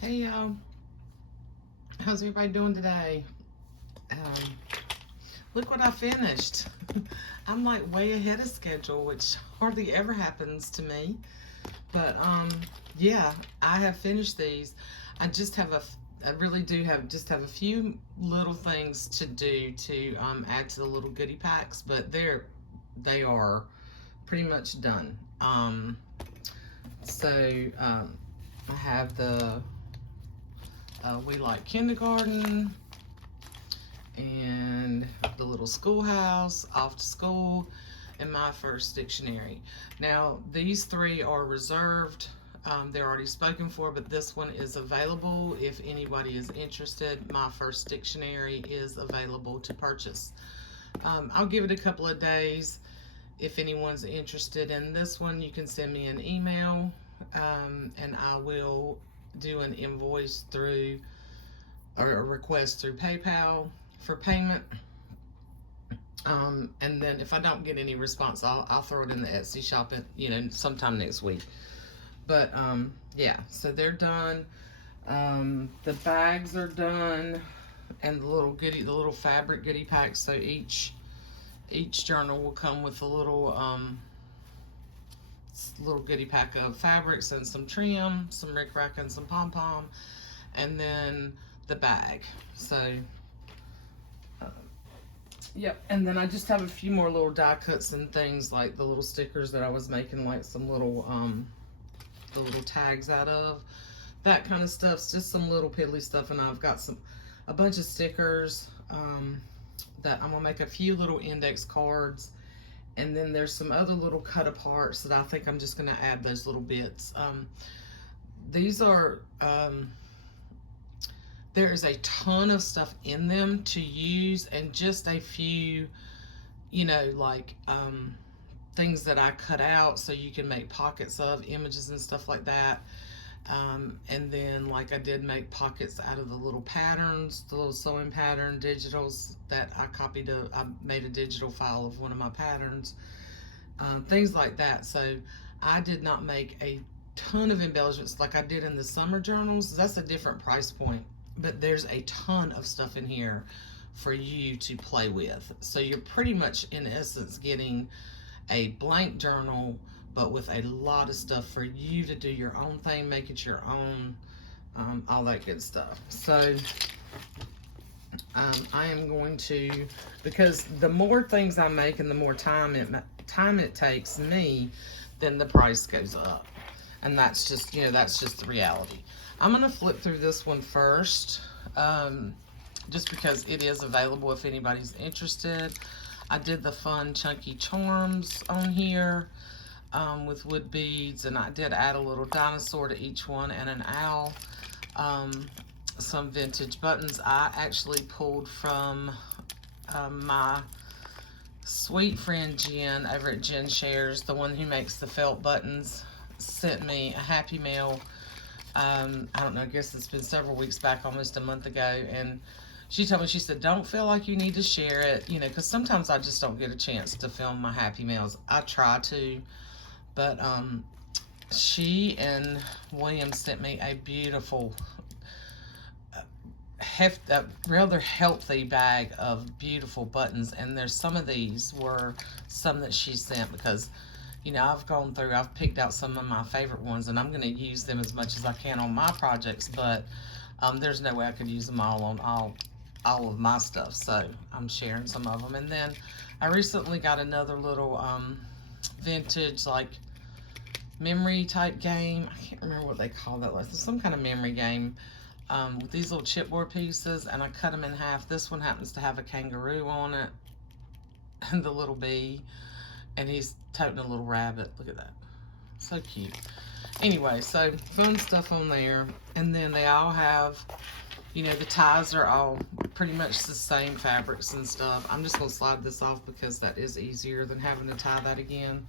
Hey y'all, how's everybody doing today? Um, Look what I finished. I'm like way ahead of schedule, which hardly ever happens to me. But yeah, I have finished these. I just have I really do have a few little things to do to add to the little goodie packs, but they are pretty much done. So I have the We Like Kindergarten and the little Schoolhouse, Off to School, and My First Dictionary. Now, these three are reserved. They're already spoken for, but this one is available if anybody is interested. My First Dictionary is available to purchase. I'll give it a couple of days. If anyone's interested in this one, you can send me an email, and I will do an invoice through or a request through PayPal for payment. And then if I don't get any response, I'll throw it in the Etsy shop, sometime next week. But yeah, so they're done. The bags are done, and the little fabric goodie packs. So each journal will come with a little goodie pack of fabrics and some trim, some rickrack and some pom pom, and then the bag. So yep, and then I just have a few more little die cuts and things like the little stickers that I was making, like some little the little tags out of. That kind of stuff's just some little piddly stuff, and I've got a bunch of stickers that I'm gonna make a few little index cards, and then there's some other little cut aparts that I think I'm just gonna add those little bits. These are there is a ton of stuff in them to use, and just a few, like things that I cut out so you can make pockets of images and stuff like that. And then, like, I did make pockets out of the little patterns, the little sewing pattern digitals that I made a digital file of one of my patterns, things like that. So I did not make a ton of embellishments like I did in the summer journals. That's a different price point, but there's a ton of stuff in here for you to play with. So you're pretty much, in essence, getting a blank journal, but with a lot of stuff for you to do your own thing, make it your own, all that good stuff. So I am going to, because the more things I make and the more time it takes me, then the price goes up. And that's just the reality. I'm going to flip through this one first, just because it is available if anybody's interested. I did the fun chunky charms on here with wood beads, and I did add a little dinosaur to each one and an owl. Some vintage buttons I actually pulled from my sweet friend Jen over at Jen Shares, the one who makes the felt buttons, sent me a happy mail. I don't know, I guess it's been several weeks back, almost a month ago, and she told me, she said, don't feel like you need to share it, because sometimes I just don't get a chance to film my happy mails. I try to, but she and William sent me a beautiful, rather healthy bag of beautiful buttons, and there's some of these were some that she sent because I've picked out some of my favorite ones, and I'm going to use them as much as I can on my projects, but there's no way I could use them all on all of my stuff, so I'm sharing some of them. And then I recently got another little vintage, like, memory type game. I can't remember what they call that. Like some kind of memory game with these little chipboard pieces, and I cut them in half. This one happens to have a kangaroo on it and the little bee, and he's toting a little rabbit. Look at that. So cute. Anyway, so fun stuff on there. And then they all have, the ties are all pretty much the same fabrics and stuff. I'm just going to slide this off because that is easier than having to tie that again.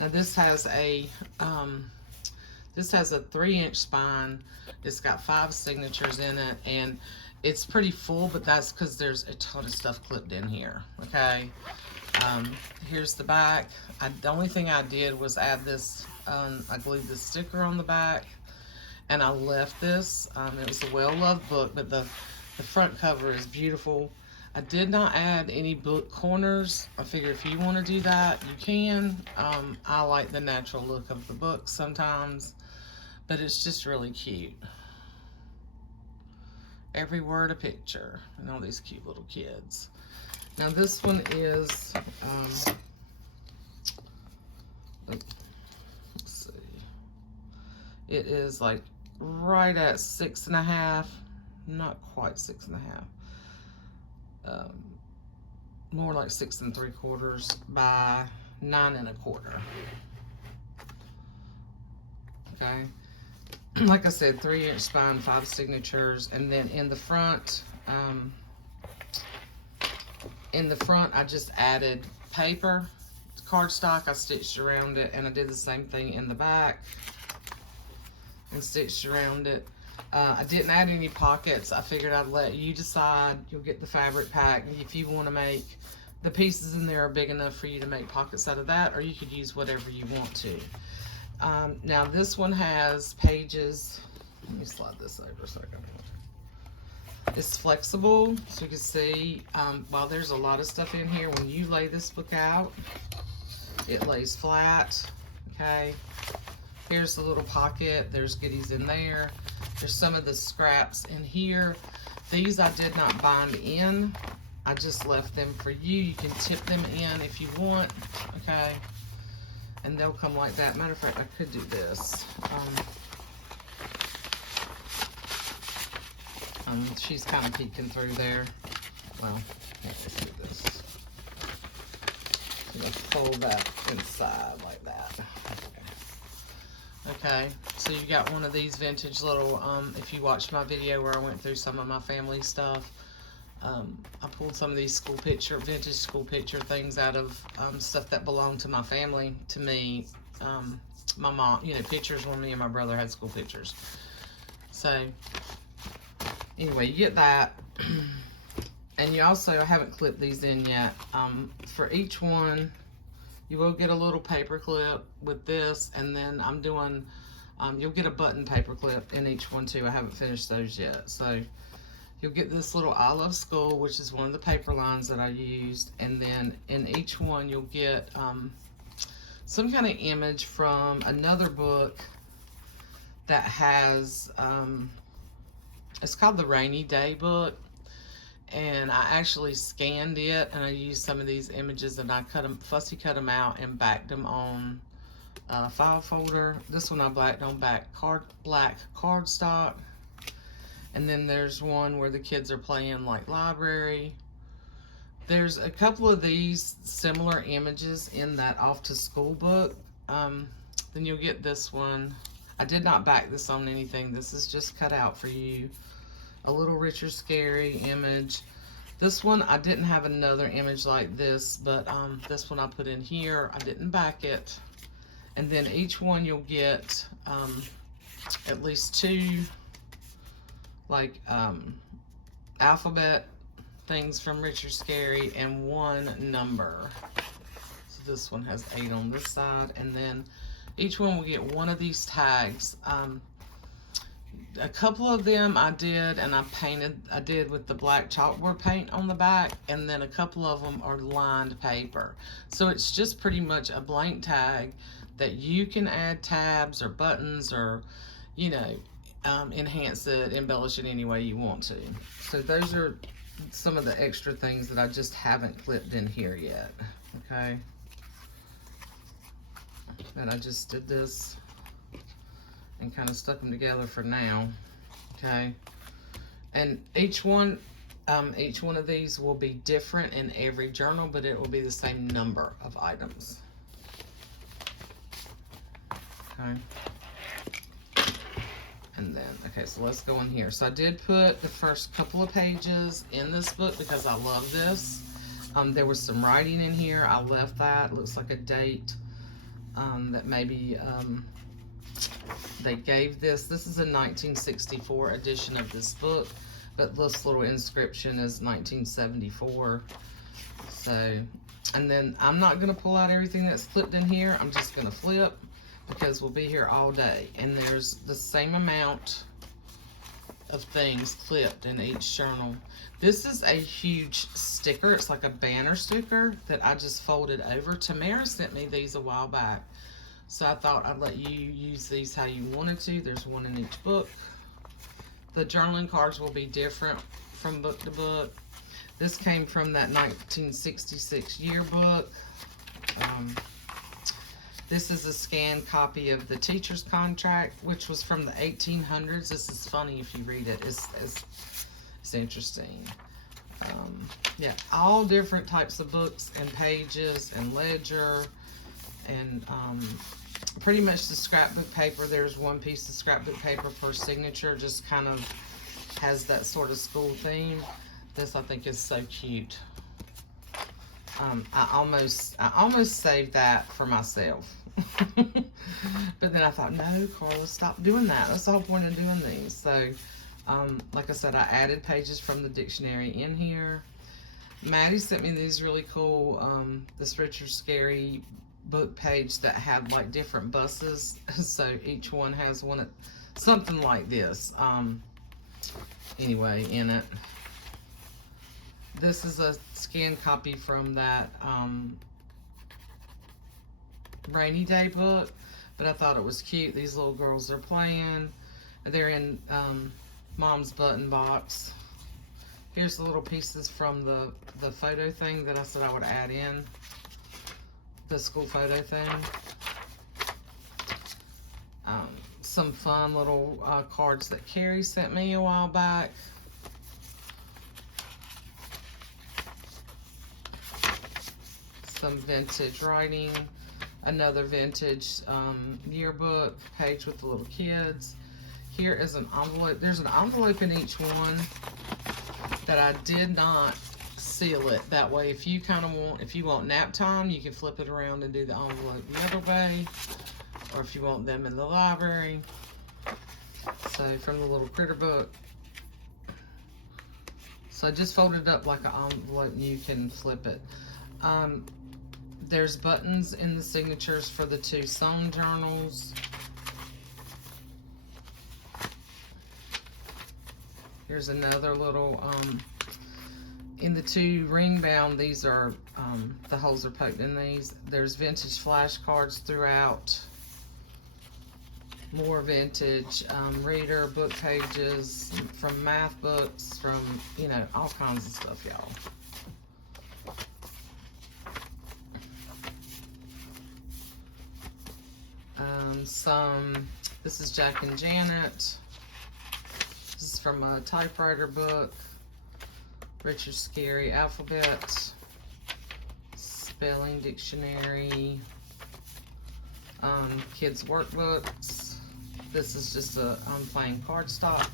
Now this has a 3-inch spine. It's got 5 signatures in it, and it's pretty full, but that's because there's a ton of stuff clipped in here. Okay. Here's the back. The only thing I did was add this, I glued this sticker on the back, and I left this. It was a well-loved book, but the front cover is beautiful. I did not add any book corners. I figure if you want to do that, you can. I like the natural look of the book sometimes, but it's just really cute. Every word a picture, and all these cute little kids. Now this one is, let's see, it is like right at 6.5, not quite 6.5, more like 6 3/4 by 9 1/4. Okay. Like I said, 3-inch spine, 5 signatures, and then in the front, I just added paper, cardstock. I stitched around it, and I did the same thing in the back and stitched around it. I didn't add any pockets. I figured I'd let you decide. You'll get the fabric pack. If you want to make the pieces in there are big enough for you to make pockets out of that, or you could use whatever you want to. Now this one has pages. Let me slide this over so I can. It's flexible, so you can see, while there's a lot of stuff in here, when you lay this book out, it lays flat. Okay. Here's the little pocket. There's goodies in there. There's some of the scraps in here. These I did not bind in. I just left them for you. You can tip them in if you want. Okay. And they'll come like that. Matter of fact, I could do this. She's kind of peeking through there. Well, let's do this. I'm gonna fold that inside like that. Okay, so you got one of these vintage little, if you watched my video where I went through some of my family stuff, I pulled some of these vintage school picture things out of stuff that belonged to my family, to me, my mom, you know, pictures when me and my brother had school pictures. So, anyway, you get that. And you also, I haven't clipped these in yet. For each one, you will get a little paper clip with this, and then I'm doing, you'll get a button paper clip in each one too. I haven't finished those yet. So you'll get this little I Love School, which is one of the paper lines that I used, and then in each one you'll get some kind of image from another book that has, it's called the Rainy Day book. And I actually scanned it, and I used some of these images, and I fussy cut them out and backed them on a file folder. This one I blacked on black cardstock. And then there's one where the kids are playing like library. There's a couple of these similar images in that Off to School book. Then you'll get this one. I did not back this on anything. This is just cut out for you. A little Richard Scary image. This one, I didn't have another image like this, but this one I put in here. I didn't back it. And then each one you'll get at least two like alphabet things from Richard Scary and one number. So this one has 8 on this side, and then each one will get one of these tags. A couple of them I did, and I did with the black chalkboard paint on the back, and then a couple of them are lined paper. So it's just pretty much a blank tag that you can add tabs or buttons or, you know, enhance it, embellish it any way you want to. So those are some of the extra things that I just haven't clipped in here yet, okay? And I just did this and kind of stuck them together for now, okay? And each one of these will be different in every journal, but it will be the same number of items, okay? And then, okay, so let's go in here. So I did put the first couple of pages in this book because I love this. There was some writing in here. I left that. It looks like a date that maybe they gave this. This is a 1964 edition of this book, but this little inscription is 1974. So, and then I'm not going to pull out everything that's clipped in here. I'm just going to flip. because we'll be here all day. And there's the same amount of things clipped in each journal. This is a huge sticker. It's like a banner sticker that I just folded over. Tamara sent me these a while back, so I thought I'd let you use these how you wanted to. There's one in each book. The journaling cards will be different from book to book. This came from that 1966 yearbook. This is a scanned copy of the teacher's contract, which was from the 1800s. This is funny if you read it. It's interesting. Yeah, all different types of books and pages and ledger and pretty much the scrapbook paper. There's one piece of scrapbook paper per signature, just kind of has that sort of school theme. This I think is so cute. I almost saved that for myself. But then I thought, no, Carla, stop doing that. That's the whole point of doing these. So, like I said, I added pages from the dictionary in here. Maddie sent me these really cool, this Richard Scarry book page that had like different buses. So each one has one, something like this. Anyway, in it. This is a scanned copy from that rainy day book, but I thought it was cute. These little girls are playing. They're in Mom's button box. Here's the little pieces from the photo thing that I said I would add in. The school photo thing. Some fun little cards that Carrie sent me a while back. Some vintage writing, another vintage yearbook page with the little kids. Here is an envelope. There's an envelope in each one that I did not seal it. That way, if you want nap time, you can flip it around and do the envelope the other way, or if you want them in the library. So from the little critter book. So I just folded it up like an envelope and you can flip it. There's buttons in the signatures for the 2 sewn journals. Here's another little, in the 2 ring bound, these are, the holes are poked in these. There's vintage flashcards throughout. More vintage reader book pages from math books, from, you know, all kinds of stuff, y'all. This is Jack and Janet. This is from a typewriter book. Richard Scarry alphabet. Spelling dictionary. Kids workbooks. This is just a plain cardstock.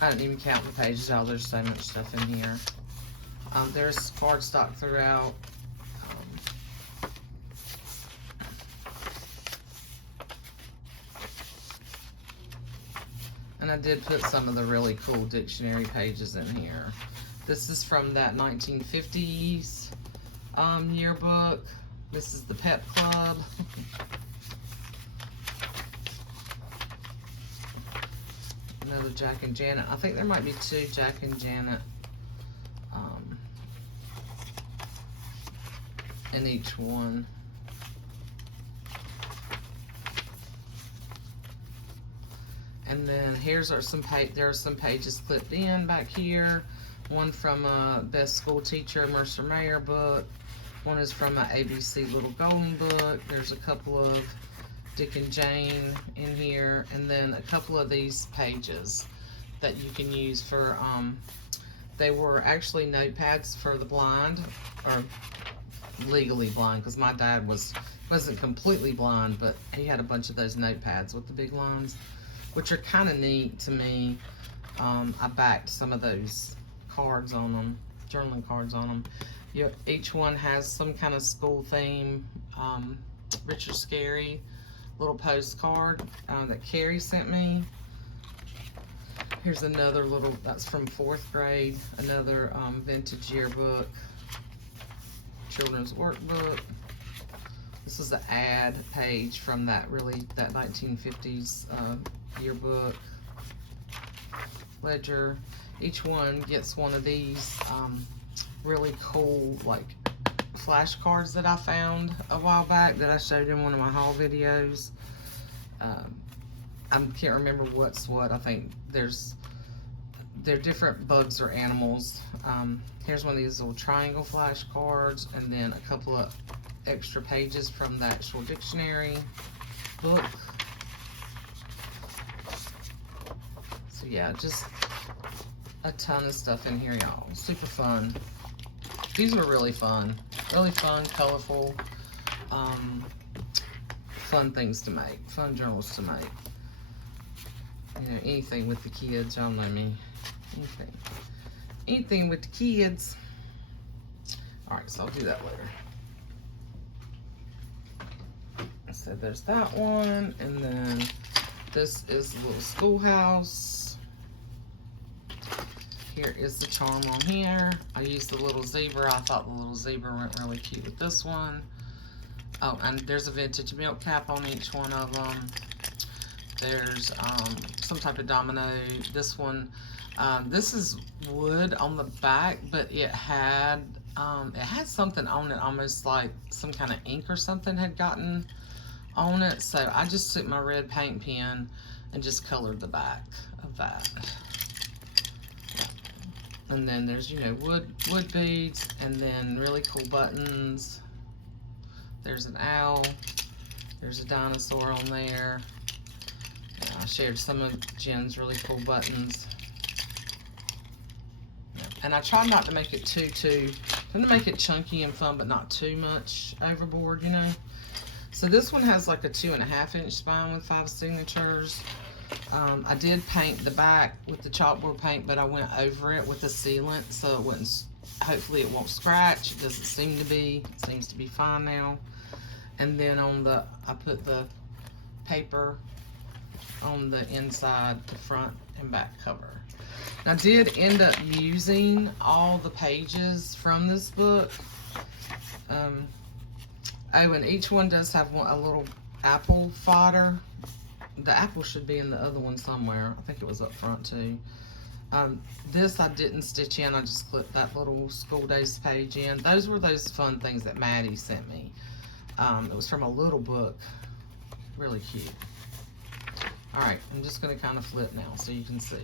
I didn't even count the pages, y'all. There's so much stuff in here. There's cardstock throughout. And I did put some of the really cool dictionary pages in here. This is from that 1950s yearbook. This is the Pep Club. Another Jack and Janet. I think there might be 2 Jack and Janet in each one. And then here's there are some pages clipped in back here. One from a Best School Teacher Mercer Mayer book. One is from an ABC Little Golden book. There's a couple of Dick and Jane in here, and then a couple of these pages that you can use for, they were actually notepads for the blind, or legally blind, because my dad wasn't completely blind, but he had a bunch of those notepads with the big lines, which are kind of neat to me. I backed some of those cards on them, journaling cards on them. Each one has some kind of school theme. Richard Scarry little postcard that Carrie sent me. Here's another little, that's from 4th grade, another vintage yearbook, children's workbook, This is the ad page from that 1950s yearbook. Ledger. Each one gets one of these really cool like flashcards that I found a while back that I showed in one of my haul videos. I can't remember what's what. I think they're different bugs or animals. Here's one of these little triangle flashcards, and then a couple of extra pages from the actual dictionary book. So yeah, just a ton of stuff in here, y'all. Super fun. These were really fun, colorful, fun things to make, fun journals to make. You know, anything with the kids, y'all know me. Anything with the kids. All right, so I'll do that later. So there's that one, and then this is the little Schoolhouse. Here is the charm on here. I used the little zebra. I thought the little zebra went really cute with this one. Oh, and there's a vintage milk cap on each one of them. There's some type of domino. This one, this is wood on the back, but it had something on it, almost like some kind of ink or something had gotten on it. So I just took my red paint pen and just colored the back of that. And then there's, you know, wood beads, and then really cool buttons. There's an owl. There's a dinosaur on there. I shared some of Jen's really cool buttons. And I tried not to make it trying to make it chunky and fun, but not too much overboard, you know. So this one has like a 2.5-inch spine with 5 signatures. I did paint the back with the chalkboard paint, but I went over it with a sealant so it wouldn't, hopefully it won't scratch. It doesn't seem to be. It seems to be fine now. And then I put the paper on the inside, the front and back cover. I did end up using all the pages from this book. Oh, and each one does have a little apple fodder. The apple should be in the other one somewhere. I think it was up front too. This I didn't stitch in. I just clipped that little school days page in. Those were those fun things that Maddie sent me. It was from a little book. Really cute. All right, I'm just going to kind of flip now so you can see.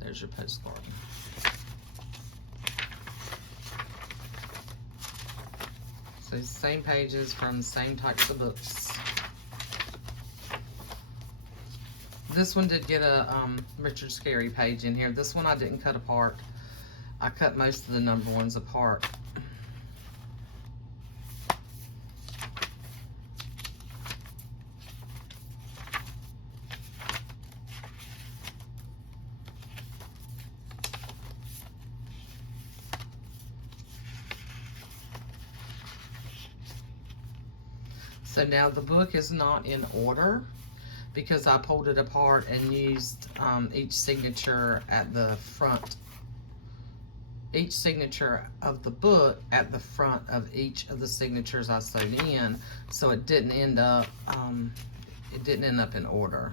There's your postcard. So same pages from the same types of books. This one did get a Richard Scarry page in here. This one I didn't cut apart. I cut most of the number ones apart. So now the book is not in order because I pulled it apart and used each signature at the front, each signature of the book at the front of each of the signatures I sewed in, so it didn't end up in order.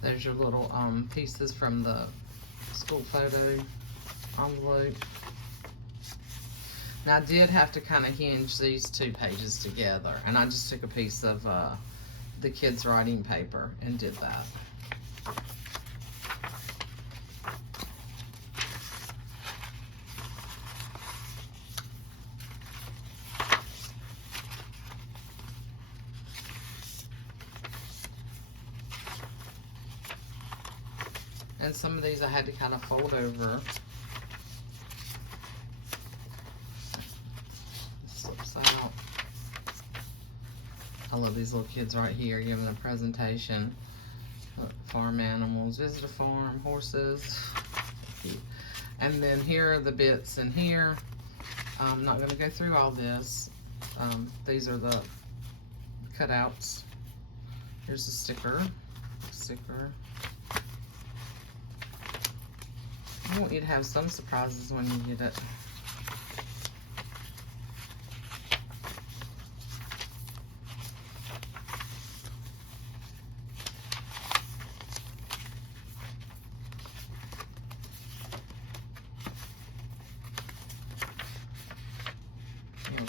There's your little pieces from the school photo envelope. Now I did have to kind of hinge these two pages together, and I just took a piece of the kids' writing paper and did that. And some of these I had to kind of fold over. Slips out. I love these little kids right here giving a presentation. farm animals, visit a farm, horses. And then here are the bits in here. I'm not going to go through all this. These are the cutouts. Here's the sticker. I want you to have some surprises when you get it.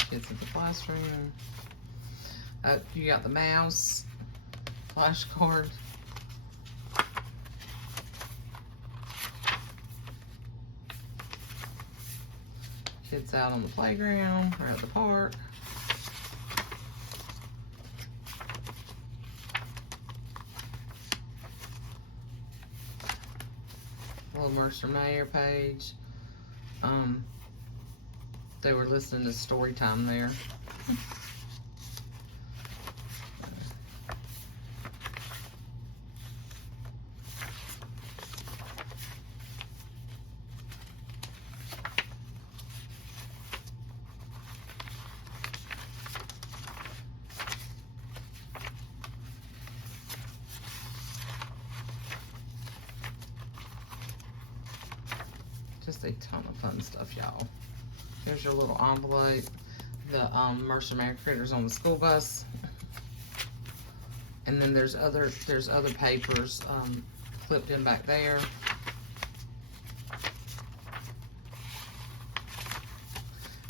Kids at the classroom. You got the mouse, flashcard. Kids out on the playground or at the park. A little Mercer Mayer page. They were listening to story time there. Just a ton of fun stuff, y'all. Here's your little envelope. The Mercer Mayer critters on the school bus. And then there's other papers clipped in back there.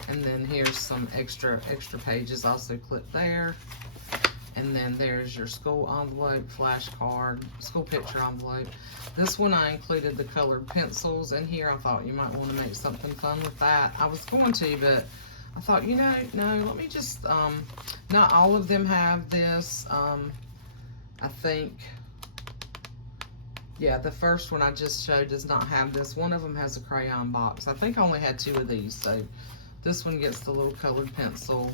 And then here's some extra pages also clipped there. And then there's your school envelope, flashcard, school picture envelope. This one I included the colored pencils in here. I thought you might want to make something fun with that. I was going to, but I thought, you know, no, let me just, not all of them have this. I think, yeah, the first one I just showed does not have this. One of them has a crayon box. I think I only had 2 of these, so this one gets the little colored pencil.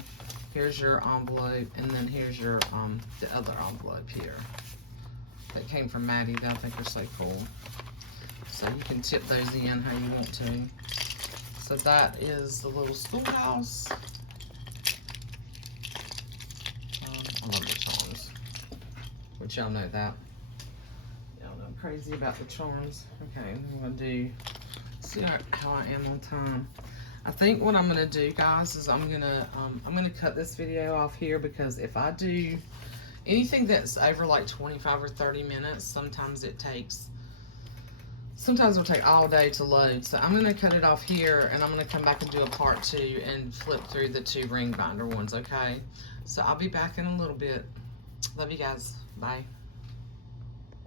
Here's your envelope, and then here's your the other envelope here that came from Maddie that I think are so cool. So you can tip those in how you want to. So that is the little schoolhouse. I love the charms, but y'all know that. Y'all know I'm crazy about the charms. Okay, I'm gonna do, see how I am on time. I think what I'm gonna do, guys, is I'm gonna cut this video off here, because if I do anything that's over like 25 or 30 minutes, sometimes it'll take all day to load. So I'm gonna cut it off here, and I'm gonna come back and do a part 2 and flip through the 2 ring binder ones, okay? So I'll be back in a little bit. Love you guys. Bye.